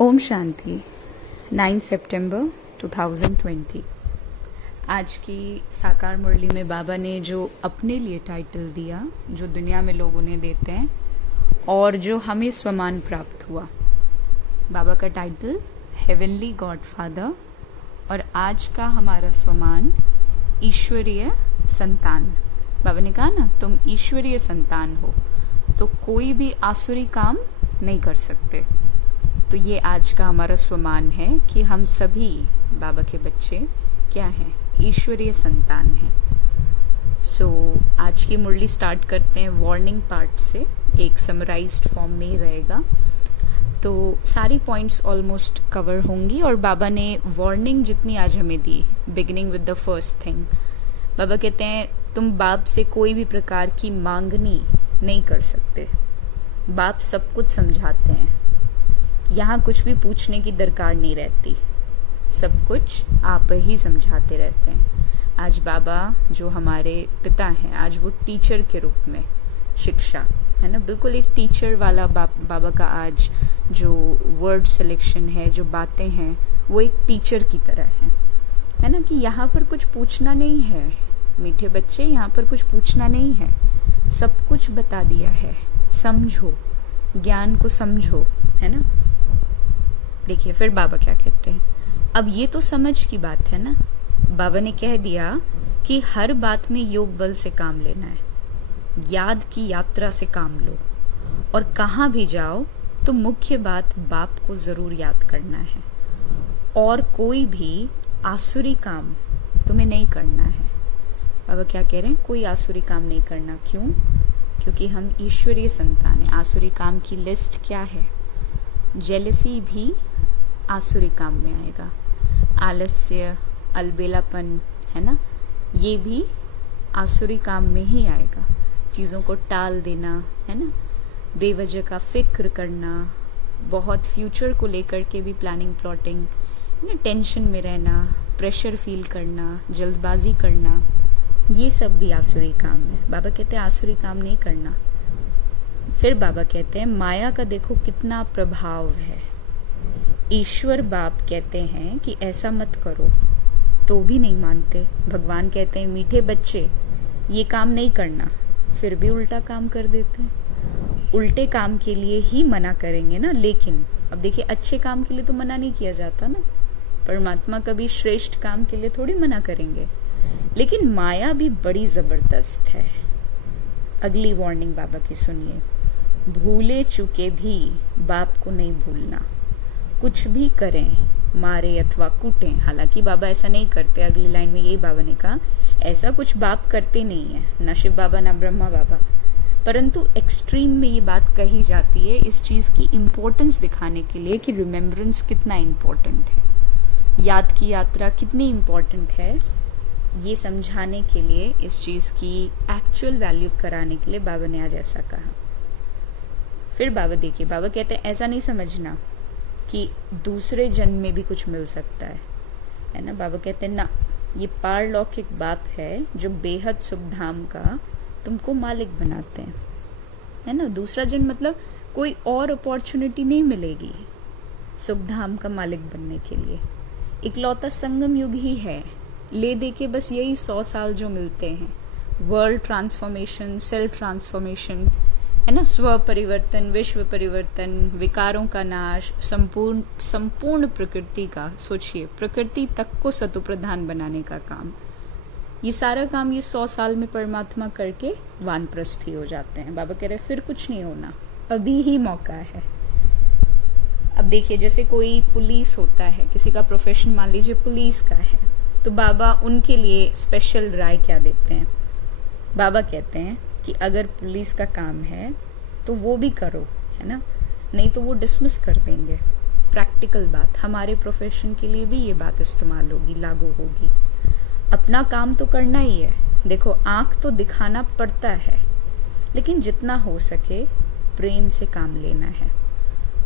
ओम शांति 9 सितंबर 2020। आज की साकार मुरली में बाबा ने जो अपने लिए टाइटल दिया, जो दुनिया में लोग उन्हें देते हैं और जो हमें स्वमान प्राप्त हुआ, बाबा का टाइटल हेवनली गॉड फादर, और आज का हमारा स्वमान ईश्वरीय संतान। बाबा ने कहा ना, तुम ईश्वरीय संतान हो तो कोई भी आसुरी काम नहीं कर सकते। तो ये आज का हमारा स्वमान है कि हम सभी बाबा के बच्चे क्या हैं, ईश्वरीय संतान हैं। आज की मुरली स्टार्ट करते हैं वार्निंग पार्ट से। एक समराइज्ड फॉर्म में ही रहेगा, तो सारी पॉइंट्स ऑलमोस्ट कवर होंगी। और बाबा ने वार्निंग जितनी आज हमें दी, beginning with the first thing, बाबा कहते हैं तुम बाप से कोई भी प्रकार की मांगनी नहीं कर सकते। बाप सब कुछ समझाते हैं, यहाँ कुछ भी पूछने की दरकार नहीं रहती, सब कुछ आप ही समझाते रहते हैं। आज बाबा जो हमारे पिता हैं, आज वो टीचर के रूप में शिक्षा है ना, बिल्कुल एक टीचर वाला बाबा का आज जो वर्ड सिलेक्शन है, जो बातें हैं, वो एक टीचर की तरह है ना, कि यहाँ पर कुछ पूछना नहीं है मीठे बच्चे, यहाँ पर कुछ पूछना नहीं है, सब कुछ बता दिया है, समझो, ज्ञान को समझो, है ना। देखिए फिर बाबा क्या कहते हैं। अब ये तो समझ की बात है ना, बाबा ने कह दिया कि हर बात में योग बल से काम लेना है, याद की यात्रा से काम लो, और कहाँ भी जाओ तो मुख्य बात बाप को जरूर याद करना है, और कोई भी आसुरी काम तुम्हें नहीं करना है। बाबा क्या कह रहे हैं, कोई आसुरी काम नहीं करना। क्यों? क्योंकि हम ईश्वरीय संतान हैं। आसुरी काम की लिस्ट क्या है? जेलसी भी आसुरी काम में आएगा, आलस्य, अलबेलापन, है ना, ये भी आसुरी काम में ही आएगा। चीज़ों को टाल देना, है ना, बेवजह का फिक्र करना, बहुत फ्यूचर को लेकर के भी प्लानिंग प्लॉटिंग, है ना, टेंशन में रहना, प्रेशर फील करना, जल्दबाजी करना, ये सब भी आसुरी काम है। बाबा कहते हैं आसुरी काम नहीं करना। फिर बाबा कहते हैं माया का देखो कितना प्रभाव है। ईश्वर बाप कहते हैं कि ऐसा मत करो तो भी नहीं मानते। भगवान कहते हैं मीठे बच्चे ये काम नहीं करना, फिर भी उल्टा काम कर देते हैं। उल्टे काम के लिए ही मना करेंगे ना, लेकिन अब देखिए अच्छे काम के लिए तो मना नहीं किया जाता ना, परमात्मा कभी श्रेष्ठ काम के लिए थोड़ी मना करेंगे। लेकिन माया भी बड़ी जबरदस्त है। अगली वार्निंग बाबा की सुनिए, भूले चुके भी बाप को नहीं भूलना, कुछ भी करें, मारे अथवा कूटें। हालांकि बाबा ऐसा नहीं करते, अगली लाइन में यही बाबा ने कहा, ऐसा कुछ बाप करते नहीं है, ना शिव बाबा ना ब्रह्मा बाबा, परंतु एक्सट्रीम में ये बात कही जाती है इस चीज की इम्पोर्टेंस दिखाने के लिए कि रिमेम्बरेंस कितना इम्पोर्टेंट है, याद की यात्रा कितनी इम्पोर्टेंट है, ये समझाने के लिए, इस चीज की एक्चुअल वैल्यू कराने के लिए बाबा ने आज ऐसा कहा। फिर बाबा देखिए, बाबा कहते हैं ऐसा नहीं समझना कि दूसरे जन्म में भी कुछ मिल सकता है ना। बाबा कहते हैं ना, ये पारलौकिक बाप है जो बेहद सुख धाम का तुमको मालिक बनाते हैं, है ना। दूसरा जन्म मतलब कोई और अपॉर्चुनिटी नहीं मिलेगी सुख धाम का मालिक बनने के लिए। इकलौता संगम युग ही है, ले दे के बस यही 100 साल जो मिलते हैं, वर्ल्ड ट्रांसफॉर्मेशन, सेल्फ ट्रांसफॉर्मेशन, है ना, स्व परिवर्तन, विश्व परिवर्तन, विकारों का नाश, संपूर्ण प्रकृति का, सोचिए प्रकृति तक को सतो प्रधान बनाने का काम, ये सारा काम ये 100 साल में परमात्मा करके वानप्रस्थी हो जाते हैं। बाबा कह रहे फिर कुछ नहीं होना, अभी ही मौका है। अब देखिए जैसे कोई पुलिस होता है, किसी का प्रोफेशन मान लीजिए पुलिस का है, तो बाबा उनके लिए स्पेशल राय क्या देते हैं। बाबा कहते हैं कि अगर पुलिस का काम है तो वो भी करो, है ना, नहीं तो वो डिसमिस कर देंगे। प्रैक्टिकल बात, हमारे प्रोफेशन के लिए भी ये बात इस्तेमाल होगी, लागू होगी। अपना काम तो करना ही है। देखो आंख तो दिखाना पड़ता है, लेकिन जितना हो सके प्रेम से काम लेना है,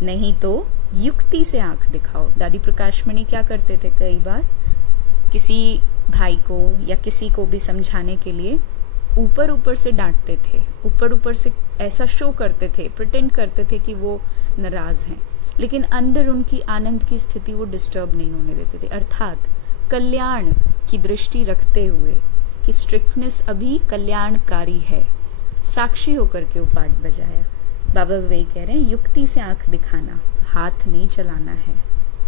नहीं तो युक्ति से आंख दिखाओ। दादी प्रकाश मणि क्या करते थे, कई बार किसी भाई को या किसी को भी समझाने के लिए ऊपर ऊपर से डांटते थे, ऊपर ऊपर से ऐसा शो करते थे, प्रिटेंड करते थे कि वो नाराज हैं, लेकिन अंदर उनकी आनंद की स्थिति वो डिस्टर्ब नहीं होने देते थे। अर्थात कल्याण की दृष्टि रखते हुए कि स्ट्रिक्टनेस अभी कल्याणकारी है, साक्षी होकर के वो पाठ बजाया। बाबा वही कह रहे हैं, युक्ति से आंख दिखाना, हाथ नहीं चलाना है,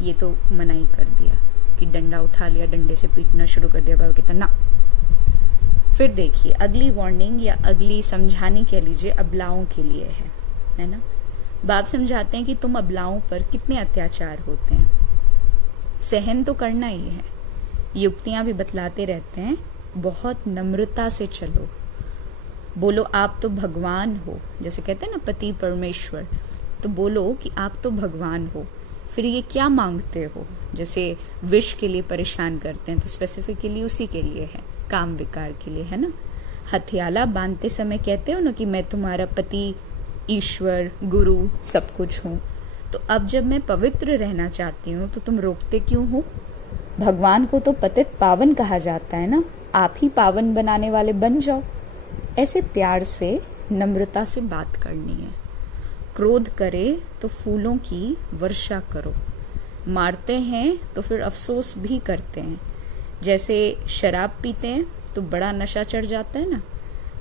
ये तो मनाही कर दिया कि डंडा उठा लिया, डंडे से पीटना शुरू कर दिया। बाबा कहता ना। फिर देखिए अगली वार्निंग या अगली समझाने कह लीजिए अबलाओं के लिए है ना। बाप समझाते हैं कि तुम अबलाओं पर कितने अत्याचार होते हैं, सहन तो करना ही है। युक्तियां भी बतलाते रहते हैं, बहुत नम्रता से चलो, बोलो आप तो भगवान हो, जैसे कहते हैं ना पति परमेश्वर, तो बोलो कि आप तो भगवान हो। फिर ये क्या मांगते हो, जैसे विष के लिए परेशान करते हैं तो स्पेसिफिकली उसी के लिए है, काम विकार के लिए, है ना। हथियाला बांधते समय कहते हो ना कि मैं तुम्हारा पति, ईश्वर, गुरु सब कुछ हूँ। तो अब जब मैं पवित्र रहना चाहती हूँ तो तुम रोकते क्यों हो? भगवान को तो पतित पावन कहा जाता है ना, आप ही पावन बनाने वाले बन जाओ। ऐसे प्यार से नम्रता से बात करनी है। क्रोध करे तो फूलों की वर्षा करो, मारते हैं तो फिर अफसोस भी करते हैं। जैसे शराब पीते हैं तो बड़ा नशा चढ़ जाता है ना,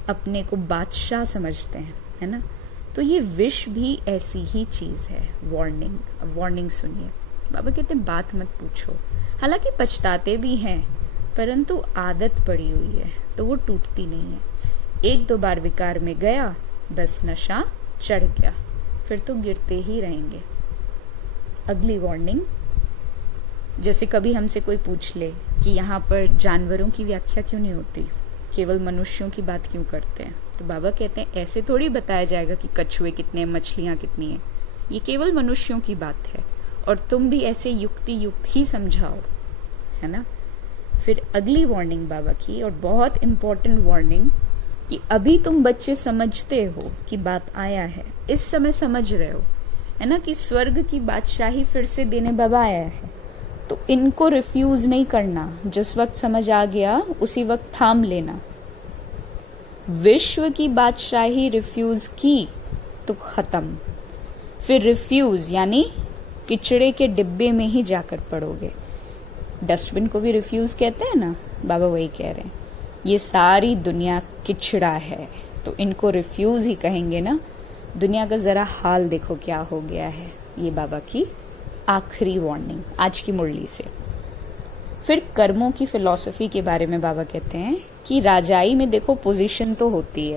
अपने को बादशाह समझते हैं, है ना। तो ये विष भी ऐसी ही चीज है। वार्निंग सुनिए। बाबा कहते हैं बात मत पूछो, हालांकि पछताते भी हैं, परंतु आदत पड़ी हुई है तो वो टूटती नहीं है। एक दो बार विकार में गया, बस नशा चढ़ गया, फिर तो गिरते ही रहेंगे। अगली वार्निंग, जैसे कभी हमसे कोई पूछ ले कि यहाँ पर जानवरों की व्याख्या क्यों नहीं होती, केवल मनुष्यों की बात क्यों करते हैं, तो बाबा कहते हैं ऐसे थोड़ी बताया जाएगा कि कछुए कितने, मछलियां कितनी हैं, ये केवल मनुष्यों की बात है और तुम भी ऐसे युक्त ही समझाओ, है ना। फिर अगली वार्निंग बाबा की, और बहुत इंपॉर्टेंट वार्निंग, कि अभी तुम बच्चे समझते हो कि बात आया है, इस समय समझ रहे हो, है ना, कि स्वर्ग की बादशाही फिर से देने बाबा आया है, तो इनको रिफ्यूज नहीं करना। जिस वक्त समझ आ गया उसी वक्त थाम लेना। विश्व की बादशाही रिफ्यूज की तो खत्म, फिर रिफ्यूज यानी किचड़े के डिब्बे में ही जाकर पड़ोगे। डस्टबिन को भी रिफ्यूज कहते हैं ना, बाबा वही कह रहे हैं, ये सारी दुनिया किचड़ा है तो इनको रिफ्यूज ही कहेंगे ना। दुनिया का जरा हाल देखो क्या हो गया है। ये बाबा की आखिरी वार्निंग आज की मुरली से। फिर कर्मों की फिलॉसफी के बारे में बाबा कहते हैं कि राजाई में देखो पोजीशन तो होती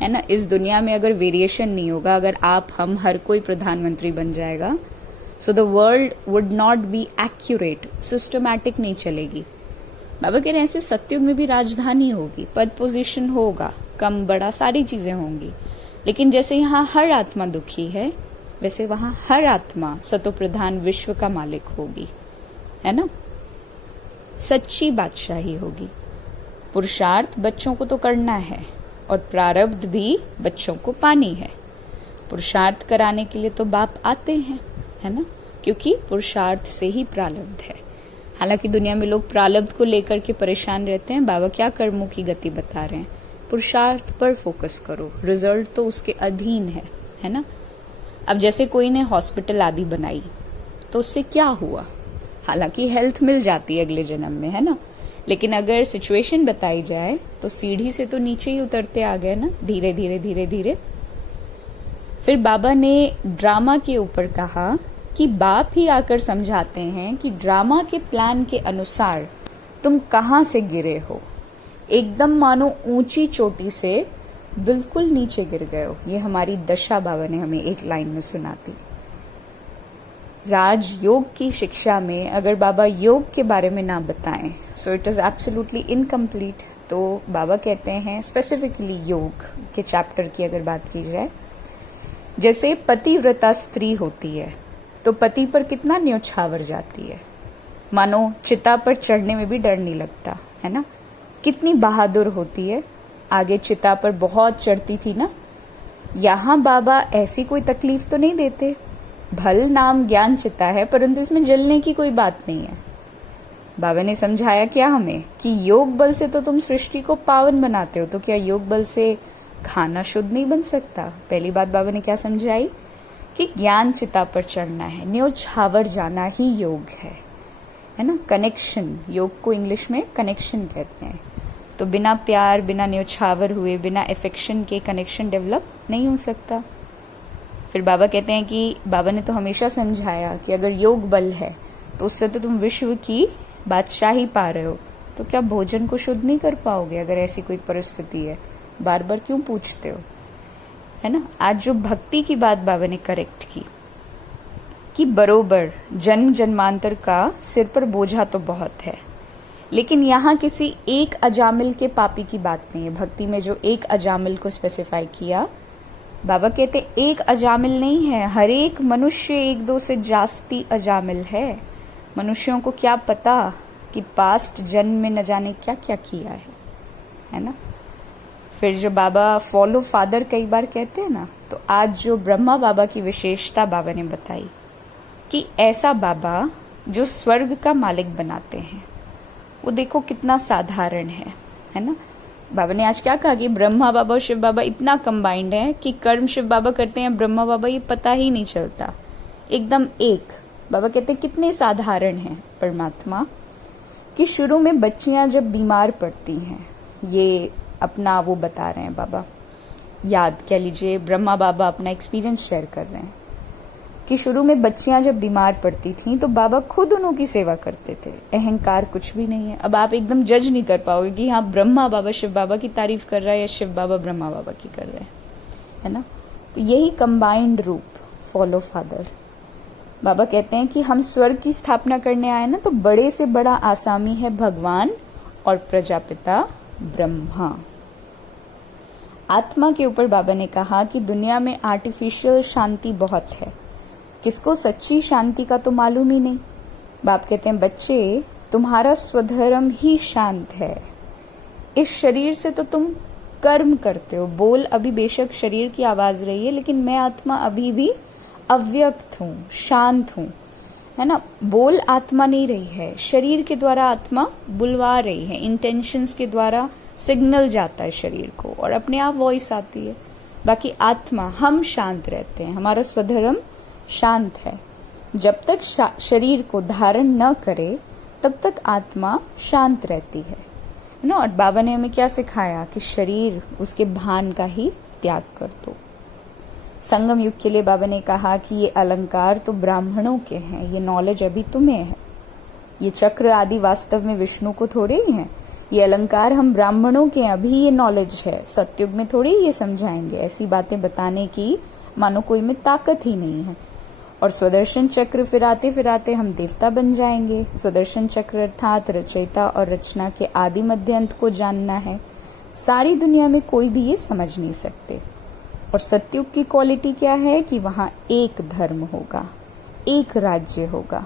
है ना। इस दुनिया में अगर वेरिएशन नहीं होगा, अगर आप हम हर कोई प्रधानमंत्री बन जाएगा, so the world would not be accurate, systematic नहीं चलेगी। बाबा कह रहे हैं ऐसे सतयुग में भी राजधानी होगी, पद पोजीशन होगा, कम बड़ा सारी चीजें होंगी, लेकिन जैसे यहाँ हर आत्मा दुखी है वैसे वहां हर आत्मा सतो प्रधान विश्व का मालिक होगी, है ना। सच्ची बादशाही होगी। पुरुषार्थ बच्चों को तो करना है और प्रारब्ध भी बच्चों को पानी है। पुरुषार्थ कराने के लिए तो बाप आते हैं, है ना, क्योंकि पुरुषार्थ से ही प्रारब्ध है। हालांकि दुनिया में लोग प्रारब्ध को लेकर के परेशान रहते हैं। बाबा क्या कर्मों की गति बता रहे हैं, पुरुषार्थ पर फोकस करो, रिजल्ट तो उसके अधीन है ना। अब जैसे कोई ने हॉस्पिटल आदि बनाई तो उससे क्या हुआ, हालांकि हेल्थ मिल जाती है अगले जन्म में, है ना, लेकिन अगर सिचुएशन बताई जाए तो सीढ़ी से तो नीचे ही उतरते आ गए ना, धीरे धीरे धीरे धीरे। फिर बाबा ने ड्रामा के ऊपर कहा कि बाप ही आकर समझाते हैं कि ड्रामा के प्लान के अनुसार तुम कहां से गिरे हो, एकदम मानो ऊंची चोटी से बिल्कुल नीचे गिर गए हो। ये हमारी दशा बाबा ने हमें एक लाइन में सुनाती। राजयोग की शिक्षा में अगर बाबा योग के बारे में ना बताएं, so it is absolutely incomplete. तो बाबा कहते हैं स्पेसिफिकली योग के चैप्टर की अगर बात की जाए, जैसे पतिव्रता स्त्री होती है तो पति पर कितना न्योछावर जाती है, मानो चिता पर चढ़ने में भी डर नहीं लगता, है ना। कितनी बहादुर होती है, आगे चिता पर बहुत चढ़ती थी ना। यहाँ बाबा ऐसी कोई तकलीफ तो नहीं देते, भल नाम ज्ञान चिता है, परंतु इसमें जलने की कोई बात नहीं है। बाबा ने समझाया क्या हमें कि योग बल से तो तुम सृष्टि को पावन बनाते हो, तो क्या योग बल से खाना शुद्ध नहीं बन सकता। पहली बात बाबा ने क्या समझाई कि ज्ञान चिता पर चढ़ना है, न्योछावर जाना ही योग है ना। कनेक्शन, योग को इंग्लिश में कनेक्शन कहते हैं। तो बिना प्यार, बिना न्योछावर हुए, बिना एफेक्शन के कनेक्शन डेवलप नहीं हो सकता। फिर बाबा कहते हैं कि बाबा ने तो हमेशा समझाया कि अगर योग बल है तो उससे तो तुम विश्व की बादशाही पा रहे हो, तो क्या भोजन को शुद्ध नहीं कर पाओगे? अगर ऐसी कोई परिस्थिति है, बार बार क्यों पूछते हो, है ना। आज जो भक्ति की बात बाबा ने करेक्ट की कि बरोबर जन्म जन्मांतर का सिर पर बोझा तो बहुत है, लेकिन यहाँ किसी एक अजामिल के पापी की बात नहीं है। भक्ति में जो एक अजामिल को स्पेसिफाई किया, बाबा कहते एक अजामिल नहीं है, हर एक मनुष्य एक दो से जास्ती अजामिल है। मनुष्यों को क्या पता कि पास्ट जन्म में न जाने क्या क्या किया है ना। फिर जो बाबा फॉलो फादर कई बार कहते हैं ना, तो आज जो ब्रह्मा बाबा की विशेषता बाबा ने बताई कि ऐसा बाबा जो स्वर्ग का मालिक बनाते हैं, वो देखो कितना साधारण है ना। बाबा ने आज क्या कहा कि ब्रह्मा बाबा और शिव बाबा इतना कंबाइंड है कि कर्म शिव बाबा करते हैं, ब्रह्मा बाबा ये पता ही नहीं चलता, एकदम एक। बाबा कहते हैं कितने साधारण हैं परमात्मा कि शुरू में बच्चियां जब बीमार पड़ती हैं, ये अपना वो बता रहे हैं बाबा, याद कह लीजिए, ब्रह्मा बाबा अपना एक्सपीरियंस शेयर कर रहे हैं कि शुरू में बच्चियां जब बीमार पड़ती थीं तो बाबा खुद उनकी सेवा करते थे। अहंकार कुछ भी नहीं है। अब आप एकदम जज नहीं कर पाओगे कि हाँ ब्रह्मा बाबा शिव बाबा की तारीफ कर रहा है या शिव बाबा ब्रह्मा बाबा की कर रहे हैं, है ना। तो यही कंबाइंड रूप फॉलो फादर। बाबा कहते हैं कि हम स्वर्ग की स्थापना करने आए ना, तो बड़े से बड़ा आसामी है भगवान और प्रजापिता ब्रह्मा। आत्मा के ऊपर बाबा ने कहा कि दुनिया में आर्टिफिशियल शांति बहुत है, किसको सच्ची शांति का तो मालूम ही नहीं। बाप कहते हैं बच्चे, तुम्हारा स्वधर्म ही शांत है। इस शरीर से तो तुम कर्म करते हो, बोल अभी बेशक शरीर की आवाज रही है, लेकिन मैं आत्मा अभी भी अव्यक्त हूं, शांत हूं, है ना। बोल आत्मा नहीं रही है, शरीर के द्वारा आत्मा बुलवा रही है, इंटेंशंस के द्वारा सिग्नल जाता है शरीर को और अपने आप वॉइस आती है। बाकी आत्मा, हम शांत रहते हैं, हमारा स्वधर्म शांत है। जब तक शरीर को धारण न करे तब तक आत्मा शांत रहती है ना। और बाबा ने हमें क्या सिखाया कि शरीर, उसके भान का ही त्याग कर दो। संगम युग के लिए बाबा ने कहा कि ये अलंकार तो ब्राह्मणों के हैं, ये नॉलेज अभी तुम्हें है। ये चक्र आदि वास्तव में विष्णु को थोड़े ही हैं, ये अलंकार हम ब्राह्मणों के हैं, अभी ये नॉलेज है। सतयुग में थोड़ी ये समझाएंगे, ऐसी बातें बताने की मानो कोई में ताकत ही नहीं है। और स्वदर्शन चक्र फिराते फिराते हम देवता बन जाएंगे। स्वदर्शन चक्र अर्थात रचयिता और रचना के आदि मध्य अंत को जानना है। सारी दुनिया में कोई भी ये समझ नहीं सकते। और सतयुग की क्वालिटी क्या है कि वहां एक धर्म होगा, एक राज्य होगा,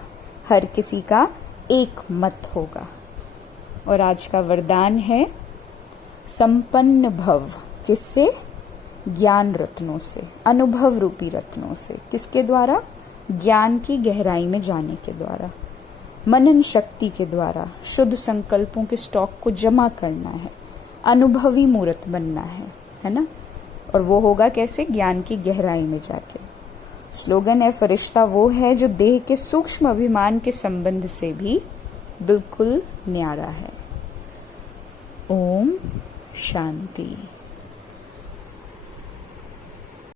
हर किसी का एक मत होगा। और आज का वरदान है संपन्न भव, किससे? ज्ञान रत्नों से, अनुभव रूपी रत्नों से। किसके द्वारा? ज्ञान की गहराई में जाने के द्वारा, मनन शक्ति के द्वारा, शुद्ध संकल्पों के स्टॉक को जमा करना है, अनुभवी मूर्त बनना है ना। और वो होगा कैसे? ज्ञान की गहराई में जाके। स्लोगन है, फरिश्ता वो है जो देह के सूक्ष्म अभिमान के संबंध से भी बिल्कुल न्यारा है। ओम शांति।